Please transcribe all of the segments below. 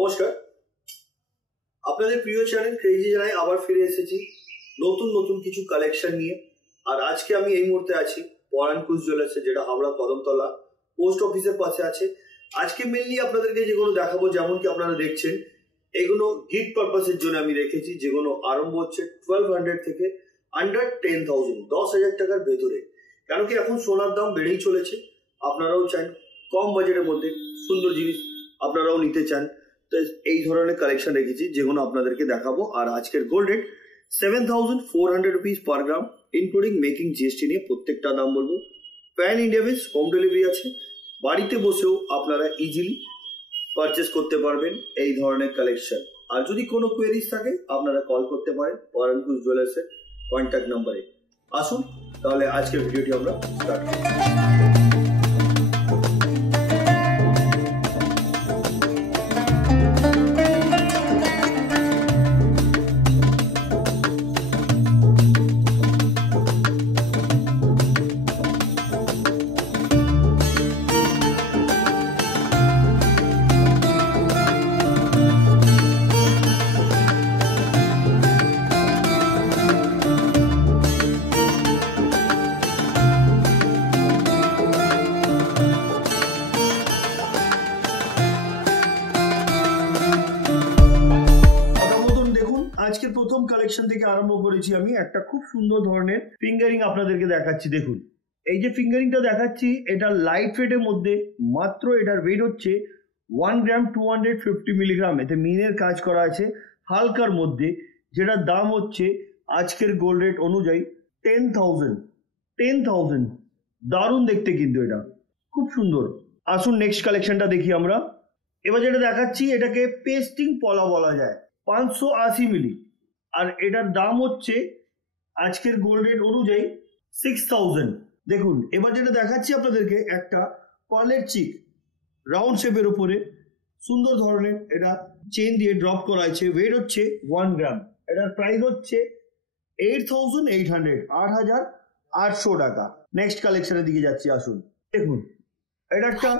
নমস্কার, আপনাদের প্রিয় চ্যানেল ক্রেজি জানাই আবার ফিরে এসেছি নতুন নতুন কিছু কালেকশন নিয়ে। আর আজকে আমি এই মুহূর্তে আছি পরানকুশ জুয়েলার্সে, যেটা হাওড়া কদমতলা পোস্ট অফিসের পাশে আছে। আজকে মেনলি আপনাদেরকে যেগুলো দেখাবো, যেমন কি আপনারা দেখছেন, এগুলো গিফট পারপাসের জন্য আমি রেখেছি, যেগুলো আরম্ভ হচ্ছে 1200 থেকে আন্ডার 10,000, 10,000 টাকার ভেতরে। কেন কি এখন সোনার দাম বেড়েই চলেছে, আপনারাও চান কম বাজেটের মধ্যে সুন্দর জিনিস আপনারাও নিতে চান, তো এই ধরনের কালেকশন রেখেছি যেগুলো আপনাদেরকে দেখাবো। আর আজকের গোল্ড রেট 7,400 রুপিস পার গ্রাম, ইনক্লুডিং মেকিং জিএসটি নিয়ে প্রত্যেকটা দাম বলবো। Pan India base home delivery আছে, বাড়িতে বসেও আপনারা ইজিলি পারচেস করতে পারবেন এই ধরনের কালেকশন। আর যদি কোনো কোয়েরিজ থাকে আপনারা কল করতে পারেন পরানকুশ জুয়েলার্সের কন্ট্যাক্ট নাম্বারে। আসুন তাহলে আজকের ভিডিওটি আমরা স্টার্ট করি। আজকের প্রথম কালেকশন থেকে আরম্ভ করেছি আমি একটা খুব সুন্দর ধরনের ফিঙ্গারিং আপনাদেরকে দেখাচ্ছি। দেখুন, এই যে ফিঙ্গারিংটা দেখাচ্ছি, এটা লাইট ওয়েটের মধ্যে, মাত্র এটার ওয়েট হচ্ছে 1 গ্রাম 250 মিলিগ্রাম। এতে মিনের কাজ করা আছে হালকার মধ্যে, যেটার দাম হচ্ছে আজকের গোল্ড রেট অনুযায়ী 10,000। দারুণ দেখতে কিন্তু এটা খুব সুন্দর। আসুন নেক্সট কালেকশনটা দেখি আমরা। এবার যেটা দেখাচ্ছি এটাকে পেস্টিং পলা বলা যায়, 580 মিলি, আর এটার দাম হচ্ছে আজকের গোল্ড রেট অনুযায়ী 6,000। দেখুন, এবার যেটা দেখাচ্ছি আপনাদেরকে একটা পার্লের চিক রাউন্ড শেপের উপরে সুন্দর ধরনের, এটা চেন দিয়ে ড্রপ করা আছে, ওয়েট হচ্ছে 1 গ্রাম। এটার প্রাইস হচ্ছে 8,800, 8,800 টাকা। নেক্সট কালেকশনের দিকে যাচ্ছি, আসুন। দেখুন, এটা একটা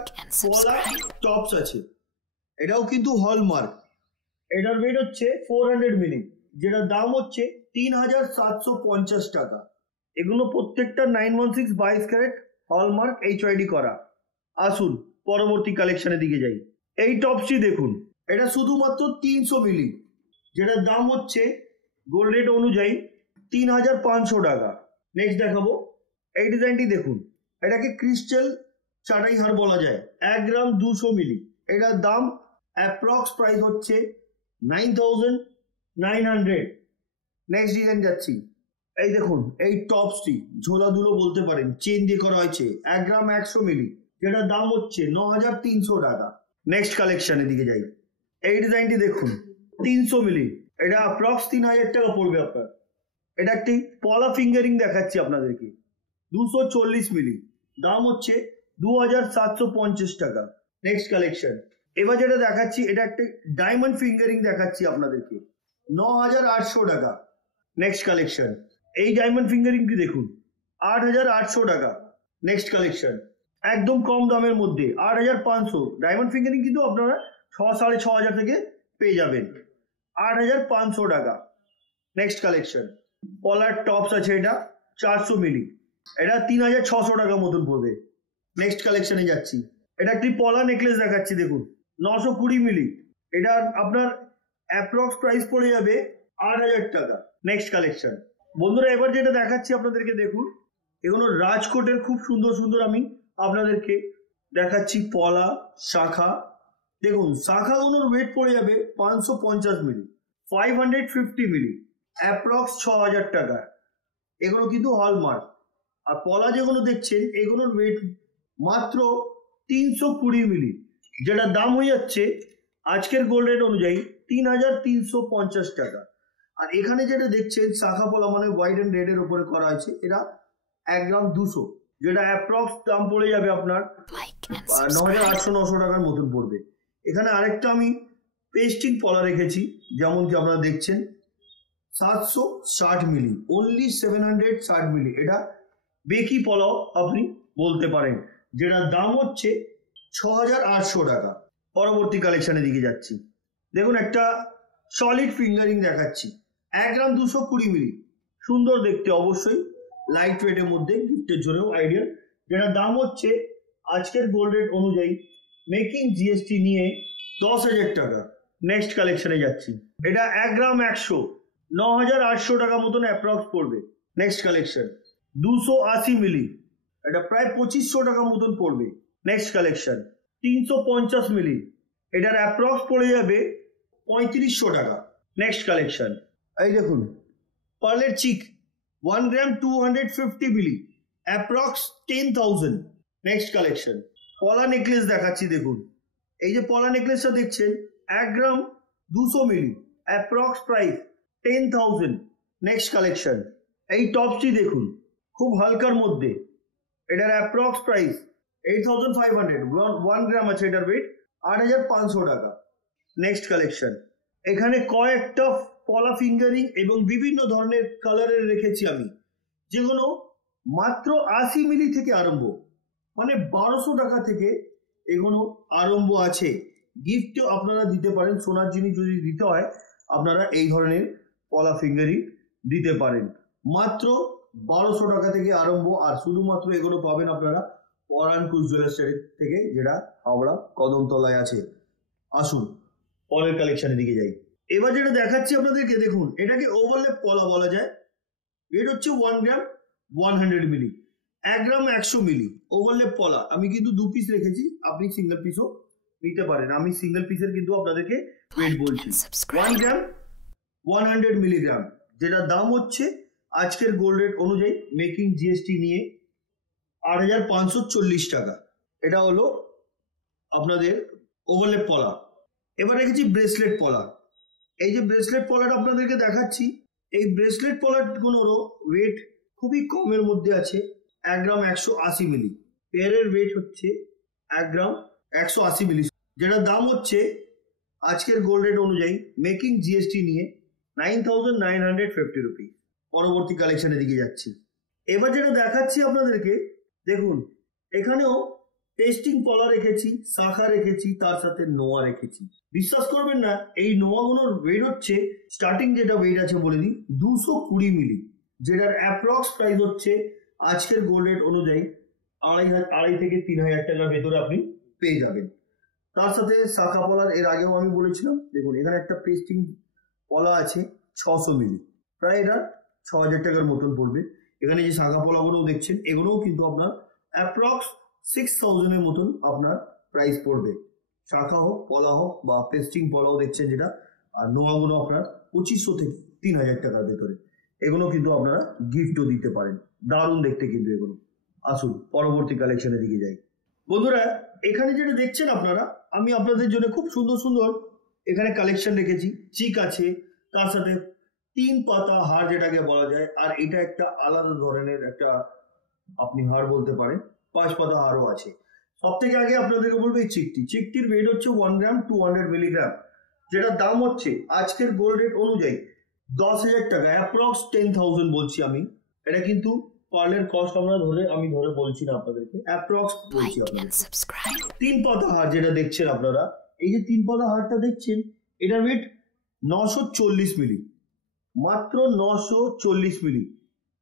পলা টপস আছে, এটাও কিন্তু হলমার্ক। এটার ওয়েট হচ্ছে 400 মিলি, যেটার দাম হচ্ছে 3,750 টাকা। এগুলো প্রত্যেকটা 916 22 ক্যারেট হলমার্ক HID করা। আসুন পরবর্তী কালেকশনের দিকে যাই। এই টপসটি দেখুন, এটা শুধুমাত্র 300 মিলি, যেটার দাম হচ্ছে গোল্ড রেট অনুযায়ী 3,500 টাকা। নেক্সট দেখাবো এই ডিজাইনটি। দেখুন, এটাকে ক্রিস্টাল চাটাই হার বলা যায়, 1 গ্রাম 200 মিলি। এটার দাম অ্যাপ্রক্স প্রাইস হচ্ছে 9,900। নেক্সট ডিজাইন যাচ্ছি। এই দেখুন, এই টপসটি ঝোলা দুলো বলতে পারেন, চেন দিয়ে করা হয়েছে, 1 গ্রাম 100 মিলি, যেটার দাম হচ্ছে 9,300 টাকা। নেক্সট কালেকশনের দিকে যাই। এই ডিজাইনটি দেখুন, 300 মিলি, এটা অ্যাপ্রক্স 3,000 টাকা পড়বে আপনার। এটা একটি পলা ফিঙ্গারিং দেখাচ্ছি আপনাদেরকে, 240 মিলি, দাম হচ্ছে 2,750 টাকা। Next collection. এবার যেটা দেখাচ্ছি, এটা একটা ডায়মন্ড ফিঙ্গারিং দেখাচ্ছি আপনাদেরকে, 9,800 টাকা। Next collection. এই ডায়মন্ড ফিঙ্গারিংটি দেখুন, 8,800 টাকা। নেক্সট কালেকশন, একদম কম দামের মধ্যে 8,500। ডায়মন্ড ফিঙ্গারিং কিন্তু আপনারা 6,500 থেকে পেয়ে যাবেন, 8,500 টাকা। নেক্সট কালেকশন, পলার টপস আছে, এটা 400 মিলি, এটা 3,600 টাকা মতন পড়বে। নেক্সট কালেকশনে যাচ্ছি। এটা একটি পলা নেকলেস দেখাচ্ছি, দেখুন, 920 মিলি, এটা আপনার অ্যাপ্রক্স প্রাইস পড়ে যাবে 8,000 টাকা। Next collection. বন্ধুরা, এবার যেটা দেখাচ্ছি আপনাদেরকে, দেখুন, এগুলো রাজকোটের খুব সুন্দর সুন্দর আমি আপনাদেরকে দেখাচ্ছি পলা শাখা। দেখুন, শাখাগুলোর ওয়েট পড়ে যাবে 550 মিলি, 550 মিলি, অ্যাপ্রক্স 6,000 টাকা। এগুলো কিন্তু হলমার্ক। আর পলা যেগুলো দেখছেন, এগুলোর ওয়েট মাত্র 320 মিলি, যেটার দাম হয়ে যাচ্ছে আজকের গোল্ড রেট অনুযায়ী 3,350 টাকা। আর এখানে যেটা দেখছেন শাখা পলা, মানে হোয়াইট অ্যান্ড রেড এর উপরে করা আছে, এটা 1 গ্রাম 200, যেটা অ্যাপ্রক্স দাম পড়ে যাবে আপনার 9,800-900 টাকার মতন পড়বে। এখানে আরেকটা আমি পেস্টিং পলা রেখেছি, যেমন কি আপনারা দেখছেন, 760 মিলি, অনলি 760 মিলি। এটা বেকি পলাও আপনি বলতে পারেন, যেটার দাম হচ্ছে 6,800 টাকা। পরবর্তী কালেকশনের দিকে যাচ্ছি। দেখুন একটা সলিড ফিঙ্গারিং দেখাচ্ছি, 1 গ্রাম 220 মিলি, সুন্দর দেখতে, অবশ্যই লাইট ওয়েটের মধ্যে, গিফটের জন্যও আইডিয়াল, যেটা দাম হচ্ছে আজকের গোল্ড রেট অনুযায়ী মেকিং জিএসটি নিয়ে 10,000 টাকা। নেক্সট কালেকশনে যাচ্ছি, এটা 1 গ্রাম 100, 9,800 টাকা মতন অ্যাপ্রক্স পড়বে। নেক্সট কালেকশন 280 মিলি, এটা প্রায় 2500 টাকা মতন পড়বে। নেক্সট কালেকশন 350 মিলি, এটার অ্যাপ্রক্স পড়ে যাবে 3500 টাকা। নেক্সট কালেকশন এই দেখুন পার্লের চিক 1 গ্রাম 250 মিলি, অ্যাপ্রক্স 10,000। নেক্সট কালেকশন পলা নেকলেস দেখাচ্ছি, দেখুন এই যে পলা নেকলেসটা দেখছেন 1 গ্রাম 200 মিলি, অ্যাপ্রক্স প্রাইস 10,000। নেক্সট কালেকশন এই টপসটি দেখুন, খুব হালকার মধ্যে, এটার অ্যাপ্রক্স প্রাইস 8,500, 1 গ্রাম আছে এটার ওয়েট, 8,500 টাকা। নেক্সট কালেকশন এখানে কয়েকটা পলা ফিঙ্গারিং এবং বিভিন্ন ধরনের কালারের রেখেছি আমি, যেগুলো মাত্র 80 মিলি থেকে আরম্ভ, মানে 1200 টাকা থেকে এগুলো আরম্ভ আছে। গিফটও আপনারা দিতে পারেন, সোনার জিনিস যদি দিতে হয় আপনারা এই ধরনের পলা ফিঙ্গারিং দিতে পারেন। মাত্র 1200 টাকা থেকে আরম্ভ, আর শুধুমাত্র এগুলো পাবেন আপনারা পরানকুশ জুয়েলার্স থেকে, যেটা হাওড়া কদমতলায় আছে। আসুন পরের কালেকশনের দিকে যাই। এবার যেটা দেখাচ্ছি আপনাদেরকে, দেখুন এটাকে ওভারল্যাপ পলা বলা যায়। এটা হচ্ছে 1 গ্রাম 100 মিলি, 1 গ্রাম 100 মিলি ওভারল্যাপ পলা। আমি কিন্তু 2 পিস রেখেছি, আপনি সিঙ্গেল পিসও নিতে পারেন, আমি সিঙ্গেল পিসের কিন্তু আপনাদেরকে ওয়েট বলছি। 1 গ্রাম 100 মিলিগ্রাম, যেটা দাম হচ্ছে আজকের গোল্ড রেট অনুযায়ী মেকিং জিএসটি নিয়ে 8,540 টাকা। এটা হলো আপনাদের ওভারল্যাপ পলা। এবার রেখেছি ব্রেসলেট পলা। এই যে ব্রেসলেট পলাটা আপনাদেরকে দেখাচ্ছি, এই ব্রেসলেট পলাগুলোরও ওয়েট খুবই কমের মধ্যে আছে, 1 গ্রাম 180 মিলি। পেয়ারের ওয়েট হচ্ছে 1 গ্রাম 180 মিলি, যেটা দাম হচ্ছে আজকের গোল্ড রেট অনুযায়ী মেকিং জিএসটি নিয়ে 9,950 রুপিস। পরবর্তী কালেকশনের দিকে যাচ্ছি। এবার যেটা দেখাচ্ছি আপনাদেরকে, দেখুন এখানেও টেস্টিং পলা রেখেছি, শাখা রেখেছি, তার সাথে নোয়া রেখেছি। বিশ্বাস করবেন না, এই নোয়াগুলোর ওয়েট হচ্ছে, স্টার্টিং যেটা ওয়েট আছে বলে দিই, 220 মিলি, যেটার অ্যাপ্রক্স প্রাইস হচ্ছে আজকের গোল্ড রেট অনুযায়ী 2,500 থেকে 3,000 টাকার ভেতরে আপনি পেয়ে যাবেন। তার সাথে শাখা পলার এর আগেও আমি বলেছিলাম, দেখুন এখানে একটা পেস্টিং পলা আছে 600 মিলি, প্রায় এটা 6,000 টাকার মতন পড়বে। এখানে যে শাখা পলাগুলোও দেখছেন, এগুলোও কিন্তু আপনার অ্যাপ্রক্স 6,000 এর মতন আপনার প্রাইস পড়বে। শাখা হোক, পলা হোক, বা পেস্টিং পলাও দেখছেন যেটা, আর নোয়াগুলো আপনার 2,500 থেকে 3,000 টাকার ভেতরে। এগুলো কিন্তু আপনারা গিফটও দিতে পারেন, দারুণ দেখতে কিন্তু এগুলো। আসুন পরবর্তী কালেকশনের দিকে যাই। বন্ধুরা এখানে যেটা দেখছেন আপনারা, আমি আপনাদের জন্য খুব সুন্দর সুন্দর এখানে কালেকশন রেখেছি। চিক আছে, তার সাথে 3 পাতা হার যেটাকে বলা যায়, আর এটা একটা আলাদা ধরনের একটা আপনি হার বলতে পারেন, 5 পাতা হারও আছে। সব থেকে আগে আপনাদেরকে বলবো এই চিকটির ওয়েট হচ্ছে 1 গ্রাম 200 মিলিগ্রাম, যেটার দাম হচ্ছে আজকের গোল্ড রেট অনুযায়ী 10,000 টাকা, অ্যাপ্রক্স 10,000 বলছি আমি। এটা কিন্তু পার্লের কস্ট আমি ধরে বলছি না আপনাদেরকে, অ্যাপ্রক্স বলছি আপনাদের। 3 পাতা হার যেটা দেখছেন আপনারা, এই যে 3 পাতা হারটা দেখছেন, এটার ওয়েট 940 মিলি, মাত্র 940 মিলি,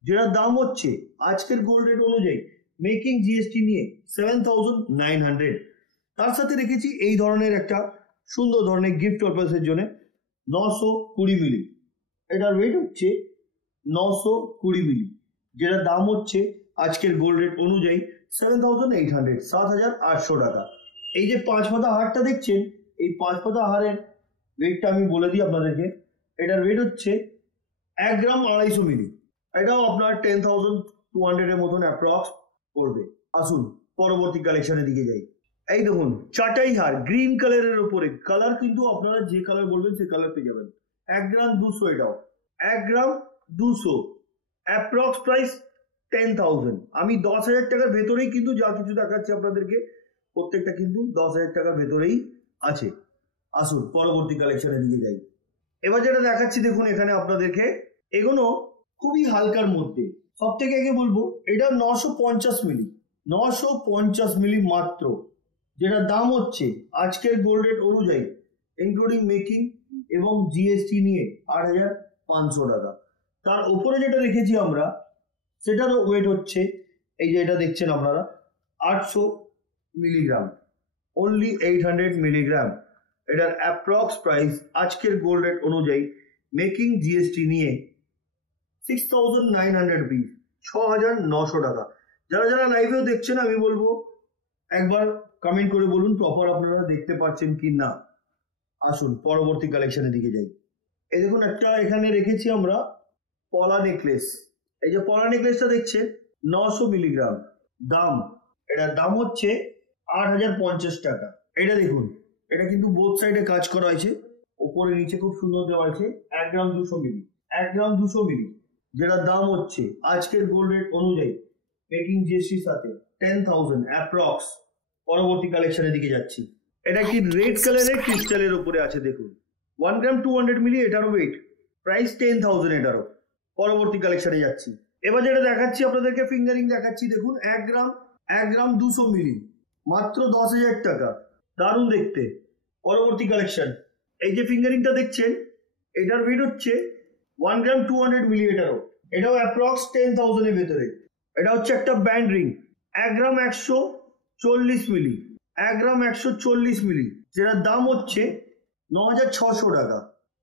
যেটার দাম হচ্ছে আজকের গোল্ড রেট অনুযায়ী মেকিং জিএসটি নিয়ে 7,900। তার সাথে রেখেছি এই ধরনের একটা সুন্দর ধরনের গিফট পারপাসের জন্য 920 মিলি, এটার ওয়েট হচ্ছে 920 মিলি, যেটার দাম হচ্ছে আজকের গোল্ড রেট অনুযায়ী 7,800, 7,800 টাকা। এই যে 5 পাতা হারটা দেখছেন, এই 5 পাতা হারের ওয়েটটা আমি বলে দিই আপনাদেরকে। এটার ওয়েট হচ্ছে 1 গ্রাম 250 মিলি, এটাও আপনার 10,200 এর মতন অ্যাপ্রক্স পড়বে। আসুন পরবর্তী কালেকশনের দিকে যাই। এই দেখুন চাটাই হার, গ্রিন কালারের উপরে, কালার কিন্তু আপনারা যে কালার বলবেন সে কালার পেয়ে যাবেন। 1 গ্রাম 200, এটাও 1 গ্রাম 200, অ্যাপ্রক্স প্রাইস 10,000। আমি 10,000 টাকার ভেতরেই কিন্তু যা কিছু দেখাচ্ছি আপনাদেরকে, প্রত্যেকটা কিন্তু 10,000 টাকার ভেতরেই আছে। আসুন পরবর্তী কালেকশনের দিকে যাই। এবার যেটা দেখাচ্ছি দেখুন এখানে আপনাদেরকে, এগুলো খুবই হালকার মধ্যে। সব থেকে আগে বলবো এটা 950 মিলি, 950 মিলি মাত্র, যেটা দাম হচ্ছে আজকের গোল্ড রেট অনুযায়ী ইনক্লুডিং মেকিং এবং জিএসটি নিয়ে 8,500 টাকা। তার উপরে যেটা রেখেছি আমরা সেটার ওয়েট হচ্ছে এই যে এটা দেখছেন আপনারা 800 মিলিগ্রাম, অনলি 800 মিলিগ্রাম। এটার অ্যাপ্রক্স প্রাইস আজকের গোল্ড রেট অনুযায়ী মেকিং জিএসটি নিয়ে 6,900 পিস, 6,900 টাকা। যারা যারা লাইভেও দেখছেন আমি বলবো একবার কমেন্ট করে বলুন প্রপার আপনারা দেখতে পাচ্ছেন কি না। আসুন পরবর্তী কালেকশনের দিকে যাই। এই দেখুন একটা এখানে রেখেছি আমরা পলা নেকলেস। এই যে পলা নেকলেসটা দেখছেন 900 মিলিগ্রাম দাম, এটার দাম হচ্ছে 8,050 টাকা। এটা দেখুন এটা কিন্তু বোথ সাইডে কাজ করা হয়েছে, উপরে নিচে খুব সুন্দর দেওয়া আছে। 1 গ্রাম 200 মিলি, 1 গ্রাম 200 মিলি, যেটার দাম হচ্ছে আজকের গোল্ড রেট অনুযায়ী মেকিং জিএসটির সাথে 10,000 অ্যাপ্রক্স। পরবর্তী কালেকশনের দিকে যাচ্ছি। এটা কি রেড কালারের ক্রিস্টালের উপরে আছে দেখুন, 1 গ্রাম 200 মিলি, এটারও ওয়েট, প্রাইস 10,000 এটারও। পরবর্তী কালেকশনে যাচ্ছি। এবার যেটা দেখাচ্ছি আপনাদেরকে ফিঙ্গারিং দেখাচ্ছি দেখুন 1 গ্রাম 200 মিলি, মাত্র 10,000 টাকা, দারুণ দেখতে। পরবর্তী কালেকশন, এই যে ফিঙ্গারিংটা দেখছেন এটার ওয়েট হচ্ছে 1 গ্রাম 200 মিলি, এটাও অ্যাপ্রক্স 10,000 এর ভেতরে। এটা হচ্ছে একটা ব্যান্ড রিং 1 গ্রাম 140 মিলি, 1 গ্রাম 140 মিলি, যেটার দাম হচ্ছে 9,600 টাকা।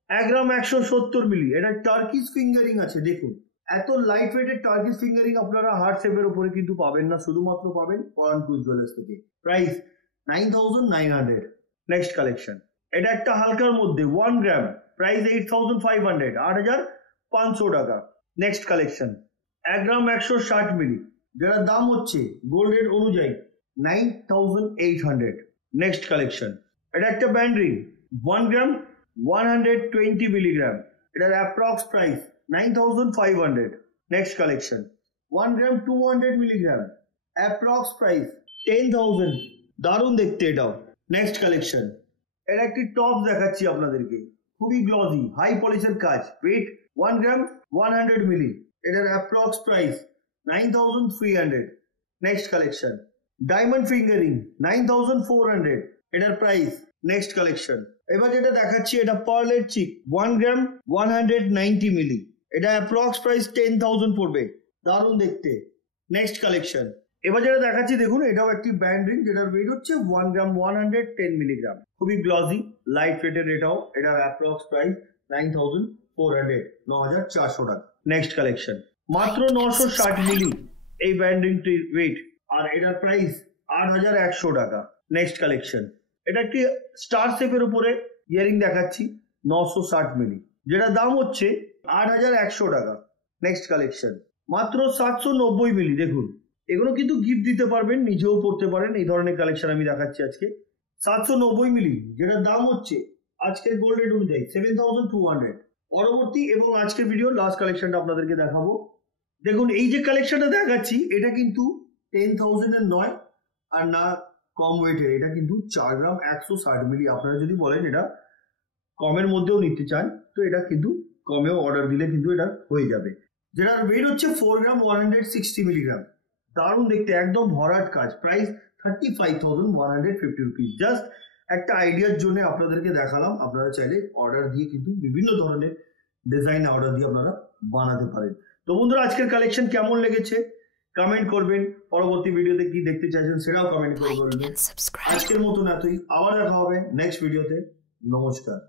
1 গ্রাম 170 মিলি, এটা টার্কিশ ফিঙ্গারিং আছে দেখুন। এত লাইট ওয়েটের টার্কিশ ফিঙ্গারিং আপনারা হার্ট শেপের উপরে কিন্তু পাবেন না, শুধুমাত্র পাবেন পরানপুর জুয়েলার্স থেকে। প্রাইস 9,900। নেক্সট কালেকশন, এটা একটা হালকার মধ্যে 1 গ্রাম, প্রাইস 8,500, 8,500 টাকা। নেক্সট কালেকশন, 1 গ্রাম 160 মিলি, যেটার দাম হচ্ছে গোল্ড রেট অনুযায়ী 9,800। নেক্সট কালেকশন, এটা একটা ব্যান্ড রিং 1 গ্রাম 120 মিলিগ্রাম, এটার অ্যাপ্রক্স প্রাইস 9,500। নেক্সট কালেকশন, 1 গ্রাম 200 মিলিগ্রাম, অ্যাপ্রক্স প্রাইস 10,000, দারুণ দেখতে এটাও। নেক্সট কালেকশন, এটা একটি টপ দেখাচ্ছি আপনাদেরকে, খুবই গ্লসি, হাই পলিশের কাজ, ওয়েট 1 গ্রাম 100 মিলি, এটার approx price 9,300। Next collection, diamond fingering 9,400, এটার প্রাইস। নেক্সট কালেকশন, এবার যেটা দেখাচ্ছি এটা পার্লের চিক 1 গ্রাম 190 মিলি, এটা অ্যাপ্রক্স প্রাইস 10,000 পড়বে, দারুণ দেখতে। নেক্সট কালেকশন, এবার যেটা দেখাচ্ছি দেখুন এটাও একটি ব্যান্ড রিং, যেটার ওয়েট হচ্ছে 1 গ্রাম 110 মিলিগ্রাম, খুবই গ্লসি লাইট ওয়েটের, এটাও এটার অ্যাপ্রক্স প্রাইস 9,400, 9,400 টাকা। নেক্সট কালেকশন, মাত্র 960 মিলি এই ব্যান্ড রিংটির ওয়েট, আর এটার প্রাইস 8,100 টাকা। নেক্সট কালেকশন, এটা একটি স্টার শেপের উপরে ইয়ারিং দেখাচ্ছি 960 মিলি, যেটার দাম হচ্ছে 8,100 টাকা। নেক্সট কালেকশন, মাত্র 790 মিলি, দেখুন এগুলো কিন্তু গিফট দিতে পারবেন, নিজেও পড়তে পারেন, এই ধরনের কালেকশন আমি দেখাচ্ছি আজকে। 790 মিলি, যেটার দাম হচ্ছে আজকের গোল্ড রেট অনুযায়ী 7,200। পরবর্তী এবং আজকের ভিডিও লাস্ট কালেকশনটা আপনাদেরকে দেখাবো। দেখুন এই যে কালেকশনটা দেখাচ্ছি এটা কিন্তু 10,000 এর নয় আর না কম ওয়েটের, এটা কিন্তু 4 গ্রাম 160 মিলি। আপনারা যদি বলেন এটা কমের মধ্যেও নিতে চান তো এটা কিন্তু কমেও অর্ডার দিলে কিন্তু এটা হয়ে যাবে, যেটার ওয়েট হচ্ছে 4 গ্রাম 160 মিলিগ্রাম, দারুণ দেখতে, একদম ভরাট কাজ। Price 35,150 rupees. জাস্ট একটা আইডিয়ার জন্য আপনাদেরকে দেখালাম, আপনারা চাইলে অর্ডার দিয়ে কিন্তু বিভিন্ন ধরনের ডিজাইন অর্ডার দিয়ে আপনারা বানাতে পারেন। তো বন্ধুরা আজকের কালেকশন কেমন লেগেছে কমেন্ট করবেন, পরবর্তী ভিডিওতে কি দেখতে চাইছেন সেটাও কমেন্ট করে বলবেন। আজকের মতন এতই, আবার দেখা হবে নেক্সট ভিডিওতে। নমস্কার।